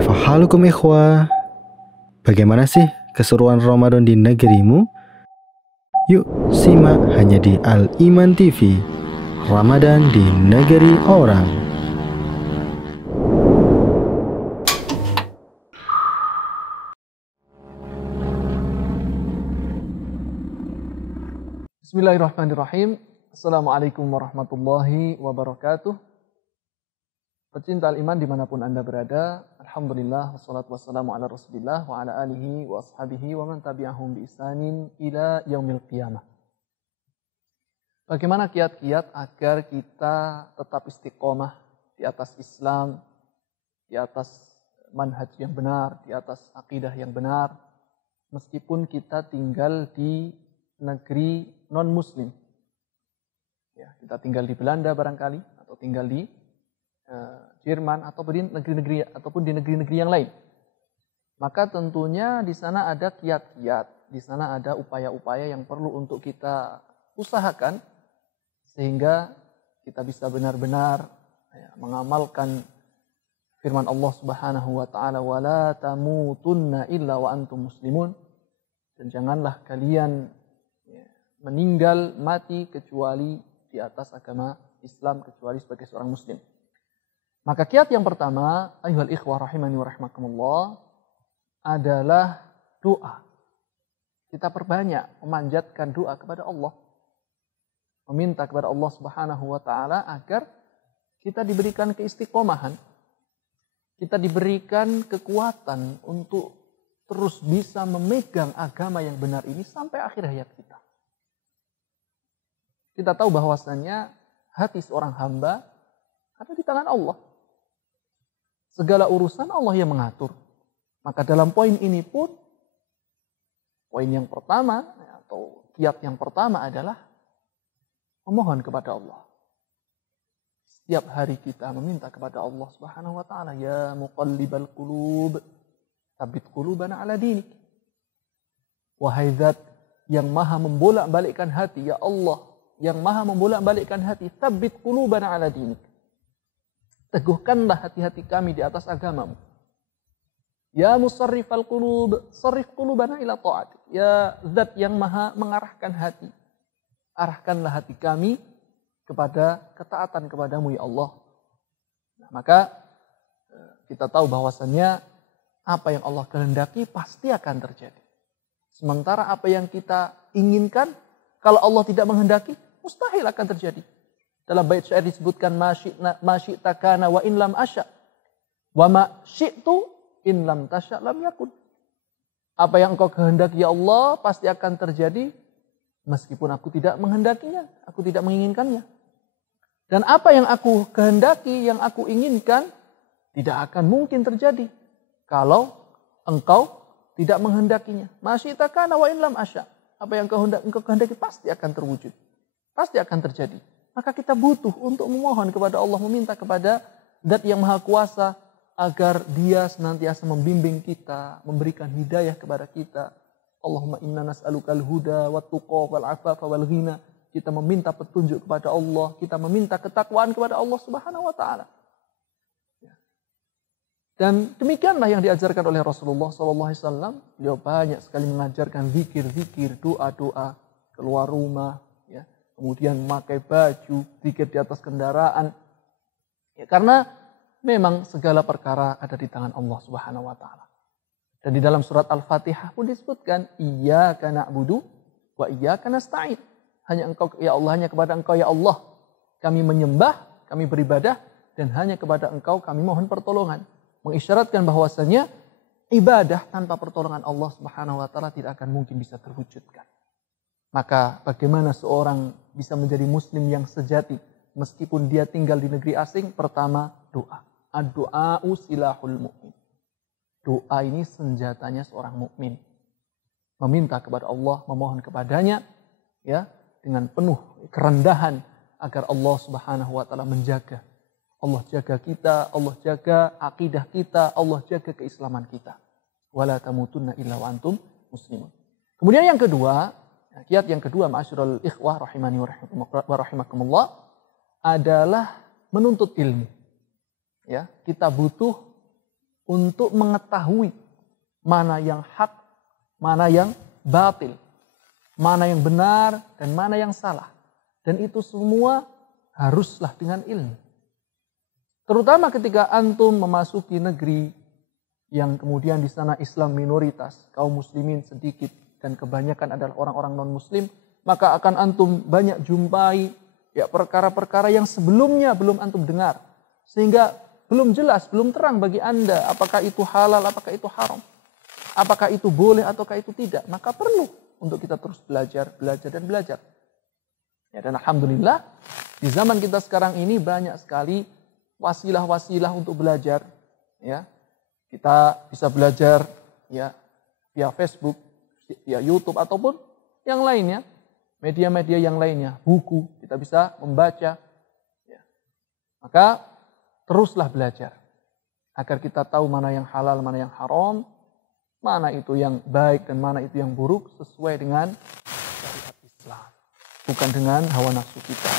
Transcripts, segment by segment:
Kaifa halukum ikhwah? Bagaimana sih keseruan Ramadan di negerimu? Yuk simak hanya di Al Iman TV, Ramadan di negeri orang. Bismillahirrahmanirrahim. Assalamualaikum warahmatullahi wabarakatuh. Pecinta al-iman dimanapun Anda berada, alhamdulillah wassalatu wassalamu ala rasulillah wa ala alihi wa ashabihi wa man tabi'ahum bi ihsanin ila yaumil qiyamah. Bagaimana kiat-kiat agar kita tetap istiqomah di atas Islam, di atas manhaj yang benar, di atas akidah yang benar, meskipun kita tinggal di negeri non-muslim. Ya, kita tinggal di Belanda barangkali, atau tinggal di Jerman ataupun di negeri-negeri yang lain. Maka tentunya di sana ada kiat-kiat, di sana ada upaya-upaya yang perlu untuk kita usahakan sehingga kita bisa benar-benar mengamalkan firman Allah Subhanahu wa taala, wala tamutunna illa wa antum muslimun, dan janganlah kalian meninggal mati kecuali di atas agama Islam, kecuali sebagai seorang muslim. Maka kiat yang pertama, ayyuhal ikhwah rahimani wa rahimakumullah, adalah doa. Kita perbanyak memanjatkan doa kepada Allah. Meminta kepada Allah Subhanahu wa taala agar kita diberikan keistiqomahan. Kita diberikan kekuatan untuk terus bisa memegang agama yang benar ini sampai akhir hayat kita. Kita tahu bahwasannya hati seorang hamba ada di tangan Allah. Segala urusan Allah yang mengatur. Maka dalam poin ini pun, poin yang pertama atau kiat yang pertama adalah memohon kepada Allah. Setiap hari kita meminta kepada Allah Subhanahu wa taala, ya muqallibal qulub, tsabbit qulubana ala dinik. Wahai zat yang maha membolak-balikkan hati, ya Allah yang maha membolak-balikkan hati, tsabbit qulubana ala dinik. Teguhkanlah hati-hati kami di atas agamamu. Ya musarrifal qulub, sarrif qulubana ila ta'atik. Ya zat yang maha mengarahkan hati, arahkanlah hati kami kepada ketaatan kepadamu ya Allah. Nah, maka kita tahu bahwasannya apa yang Allah kehendaki pasti akan terjadi. Sementara apa yang kita inginkan, kalau Allah tidak menghendaki, mustahil akan terjadi. Dalam bait syair disebutkan ma syi'ta kana wa in lam asya wa ma syi'tu in lam tasya lam yakun. Apa yang engkau kehendaki ya Allah pasti akan terjadi meskipun aku tidak menghendakinya, aku tidak menginginkannya. Dan apa yang aku kehendaki, yang aku inginkan tidak akan mungkin terjadi kalau engkau tidak menghendakinya. Ma syi'ta kana wa in lam asya. Apa yang engkau kehendaki pasti akan terwujud. Pasti akan terjadi. Maka kita butuh untuk memohon kepada Allah, meminta kepada Zat yang Maha Kuasa agar Dia senantiasa membimbing kita, memberikan hidayah kepada kita. Allahumma inna nas'alukal huda wat tuqa wal afafa wal ghina. Kita meminta petunjuk kepada Allah, kita meminta ketakwaan kepada Allah Subhanahu wa taala. Dan demikianlah yang diajarkan oleh Rasulullah SAW. Beliau banyak sekali mengajarkan zikir-zikir, doa-doa, keluar rumah, kemudian memakai baju, zikir di atas kendaraan. Ya, karena memang segala perkara ada di tangan Allah Subhanahu wa taala. Dan di dalam surat Al-Fatihah pun disebutkan, iyyaka na'budu wa iyyaka nasta'in. Hanya Engkau ya Allah, hanya kepada Engkau ya Allah kami menyembah, kami beribadah, dan hanya kepada Engkau kami mohon pertolongan. Mengisyaratkan bahwasanya ibadah tanpa pertolongan Allah Subhanahu wa taala tidak akan mungkin bisa terwujudkan. Maka bagaimana seorang bisa menjadi muslim yang sejati meskipun dia tinggal di negeri asing? Pertama, doa. Ad-du'a'u silahul mu'min. Doa ini senjatanya seorang mukmin. Meminta kepada Allah, memohon kepadanya ya dengan penuh kerendahan agar Allah Subhanahu wa taala menjaga. Allah jaga kita, Allah jaga akidah kita, Allah jaga keislaman kita. Wala tamutunna illa wa antum muslimun. Kemudian yang kedua, kiat yang kedua, ma'asyiral ikhwah rahimani wa rahimakumullah, adalah menuntut ilmu. Ya, kita butuh untuk mengetahui mana yang hak, mana yang batil, mana yang benar dan mana yang salah. Dan itu semua haruslah dengan ilmu. Terutama ketika antum memasuki negeri yang kemudian di sana Islam minoritas, kaum muslimin sedikit dan kebanyakan adalah orang-orang non-muslim, maka akan antum banyak jumpai ya perkara-perkara yang sebelumnya belum antum dengar. Sehingga belum jelas, belum terang bagi Anda apakah itu halal, apakah itu haram. Apakah itu boleh ataukah itu tidak. Maka perlu untuk kita terus belajar dan belajar. Ya, dan alhamdulillah di zaman kita sekarang ini banyak sekali wasilah-wasilah untuk belajar. Ya, kita bisa belajar ya via Facebook, via YouTube ataupun yang lainnya, media-media yang lainnya, buku kita bisa membaca. Ya. Maka teruslah belajar agar kita tahu mana yang halal, mana yang haram, mana itu yang baik dan mana itu yang buruk sesuai dengan syariat Islam, bukan dengan hawa nafsu kita.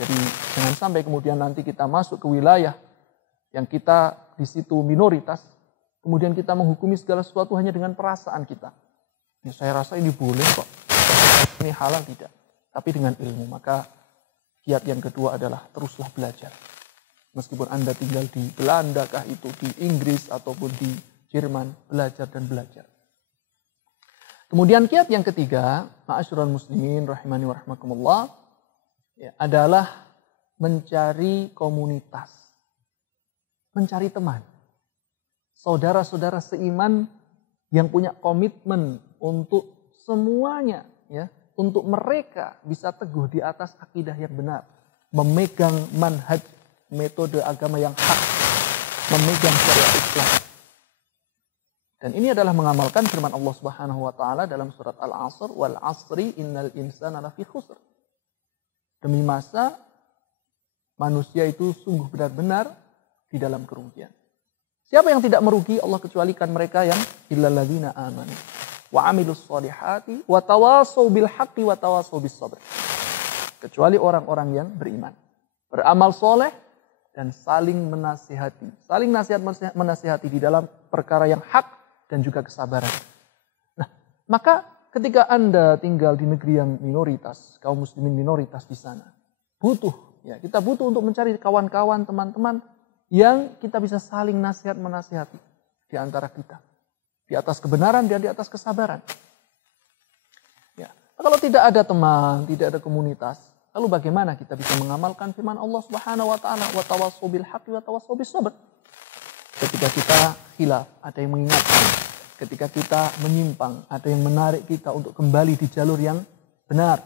Jadi jangan sampai kemudian nanti kita masuk ke wilayah yang kita di situ minoritas, kemudian kita menghukumi segala sesuatu hanya dengan perasaan kita. Ya, saya rasa ini boleh kok, ini halal tidak, tapi dengan ilmu. Maka kiat yang kedua adalah teruslah belajar. Meskipun Anda tinggal di Belanda kah itu, di Inggris ataupun di Jerman, belajar dan belajar. Kemudian kiat yang ketiga, ma'asyiral muslimin rahimani wa rahmakumullah, ya, adalah mencari komunitas. Mencari teman. Saudara-saudara seiman yang punya komitmen untuk semuanya, ya, untuk mereka bisa teguh di atas akidah yang benar, memegang manhaj, metode agama yang hak, memegang syariat Islam. Dan ini adalah mengamalkan firman Allah Subhanahu wa taala dalam surat Al-Asr, wal 'asri innal insana lafi khusr. Demi masa manusia itu sungguh benar-benar di dalam kerugian. Siapa yang tidak merugi? Allah kecualikan mereka yang illal ladzina amanu wa 'amilus shalihati wa tawassaw bil haqqi wa tawassaw bis sabr. Kecuali orang-orang yang beriman, beramal soleh dan saling menasihati. Saling menasihati di dalam perkara yang hak dan juga kesabaran. Nah, maka ketika Anda tinggal di negeri yang minoritas, kaum muslimin minoritas di sana, kita butuh untuk mencari kawan-kawan, teman-teman yang kita bisa saling menasihati di antara kita. Di atas kebenaran dan di atas kesabaran. Ya. Kalau tidak ada teman, tidak ada komunitas, lalu bagaimana kita bisa mengamalkan firman Allah Subhanahu wa taala, wa tawassaw bil haqqi wa tawassaw bis sabr. Ketika kita khilaf, ada yang mengingatkan. Ketika kita menyimpang, ada yang menarik kita untuk kembali di jalur yang benar.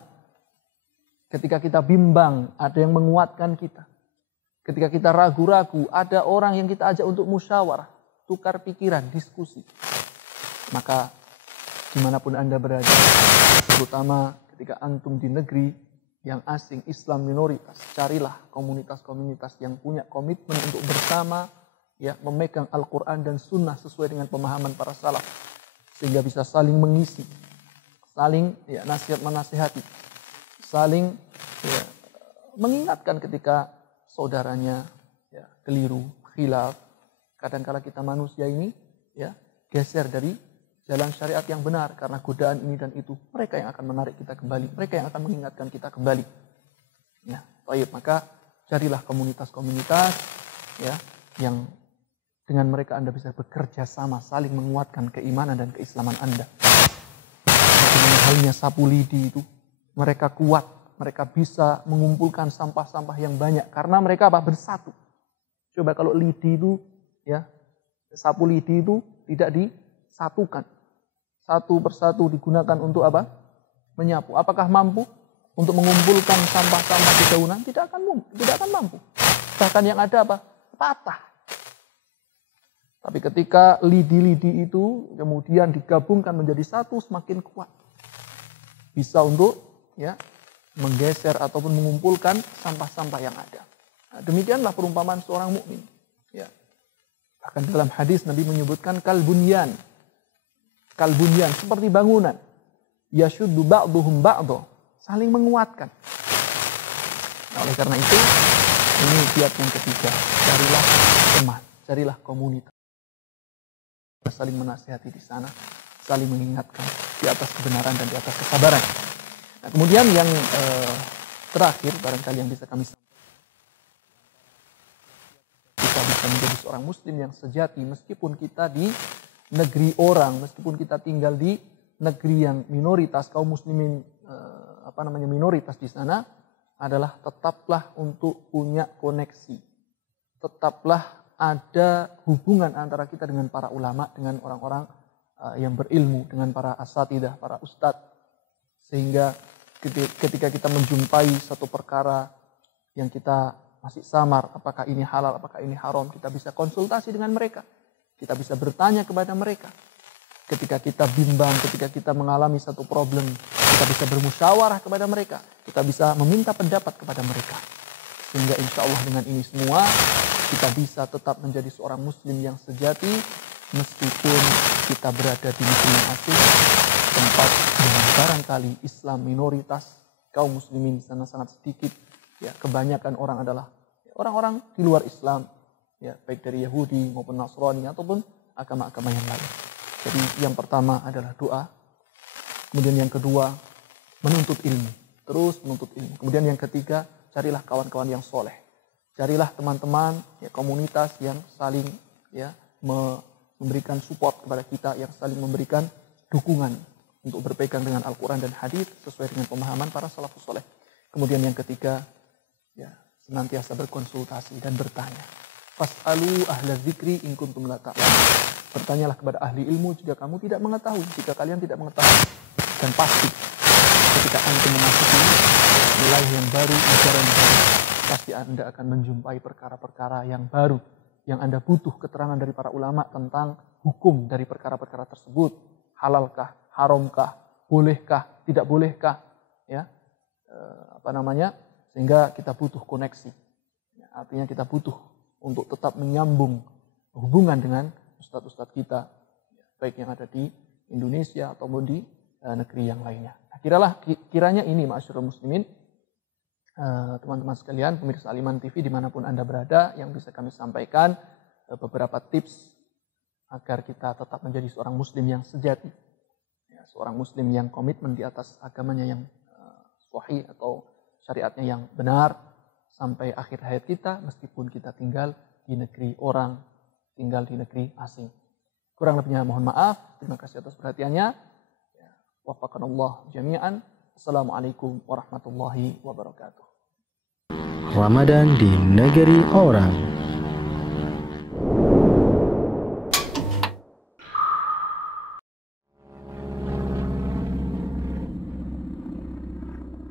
Ketika kita bimbang, ada yang menguatkan kita. Ketika kita ragu-ragu, ada orang yang kita ajak untuk musyawarah, tukar pikiran, diskusi. Maka dimanapun Anda berada, terutama ketika antum di negeri yang asing, Islam minoritas, carilah komunitas-komunitas yang punya komitmen untuk bersama, ya, memegang Al-Quran dan Sunnah sesuai dengan pemahaman para salaf, sehingga bisa saling mengisi, saling nasihat menasihati, saling mengingatkan ketika saudaranya keliru, khilaf. Kadang-kala kita manusia ini geser dari jalan syariat yang benar karena godaan ini dan itu. Mereka yang akan menarik kita kembali, mereka yang akan mengingatkan kita kembali. Ya, baik, maka carilah komunitas-komunitas yang dengan mereka Anda bisa bekerja sama, saling menguatkan keimanan dan keislaman Anda. Dengan halnya sapu lidi itu, mereka kuat, mereka bisa mengumpulkan sampah-sampah yang banyak karena mereka bersatu. Coba kalau lidi itu, sapu lidi itu tidak disatukan, satu persatu digunakan untuk apa? Menyapu. Apakah mampu untuk mengumpulkan sampah-sampah di daunan? Tidak akan mampu. Bahkan yang ada apa? Patah. Tapi ketika lidi-lidi itu kemudian digabungkan menjadi satu, semakin kuat. Bisa untuk menggeser ataupun mengumpulkan sampah-sampah yang ada. Nah, demikianlah perumpamaan seorang mukmin. Ya. Bahkan dalam hadis Nabi menyebutkan kalbunyan seperti bangunan. Yashuddu ba'duhum ba'do, saling menguatkan. Nah, oleh karena itu, ini kiat yang ketiga, carilah teman, carilah komunitas. saling menasihati di sana, saling mengingatkan di atas kebenaran dan di atas kesabaran. Nah, kemudian yang terakhir barangkali yang bisa kami sampaikan, kita bisa menjadi seorang muslim yang sejati meskipun kita di negeri orang, meskipun kita tinggal di negeri yang minoritas, kaum muslimin minoritas di sana, adalah tetaplah untuk punya koneksi. Tetaplah ada hubungan antara kita dengan para ulama, dengan orang-orang yang berilmu, dengan para asatidah, para ustadz. Sehingga ketika kita menjumpai satu perkara yang kita masih samar, apakah ini halal, apakah ini haram, kita bisa konsultasi dengan mereka. Kita bisa bertanya kepada mereka. Ketika kita bimbang, ketika kita mengalami satu problem, kita bisa bermusyawarah kepada mereka. Kita bisa meminta pendapat kepada mereka. Sehingga insya Allah dengan ini semua, kita bisa tetap menjadi seorang muslim yang sejati, meskipun kita berada di negeri asing, tempat yang barangkali Islam minoritas, kaum muslimin di sana sangat sedikit. Ya, kebanyakan orang adalah orang-orang di luar Islam, ya, baik dari Yahudi maupun Nasrani ataupun agama-agama yang lain. Jadi yang pertama adalah doa, kemudian yang kedua menuntut ilmu, terus menuntut ilmu. Kemudian yang ketiga, carilah kawan-kawan yang soleh, carilah teman-teman, ya, komunitas yang saling, ya, memberikan support kepada kita, yang saling memberikan dukungan untuk berpegang dengan Al-Quran dan hadis sesuai dengan pemahaman para salafus soleh. Kemudian yang ketiga, ya, senantiasa berkonsultasi dan bertanya. Fas'alu ahla dzikri in kuntum la ta'lamun. Bertanyalah kepada ahli ilmu jika kamu tidak mengetahui, jika kalian tidak mengetahui. Dan pasti ketika antum memasuki wilayah yang baru, negara yang baru, pasti Anda akan menjumpai perkara-perkara yang baru, yang Anda butuh keterangan dari para ulama tentang hukum dari perkara-perkara tersebut. Halalkah, haramkah, bolehkah, tidak bolehkah, ya, sehingga kita butuh koneksi. Ya, artinya kita butuh untuk tetap menyambung hubungan dengan ustadz-ustadz kita, baik yang ada di Indonesia ataupun di negeri yang lainnya. Nah, kiranya ini ma'asyiral muslimin, teman-teman sekalian, pemirsa Al-Iman TV dimanapun Anda berada, yang bisa kami sampaikan beberapa tips agar kita tetap menjadi seorang muslim yang sejati, ya, seorang muslim yang komitmen di atas agamanya yang sahih atau syariatnya yang benar sampai akhir hayat kita, meskipun kita tinggal di negeri orang, tinggal di negeri asing. Kurang lebihnya mohon maaf. Terima kasih atas perhatiannya. Wafaqanallah jami'an. Assalamualaikum warahmatullahi wabarakatuh. Ramadan di negeri orang.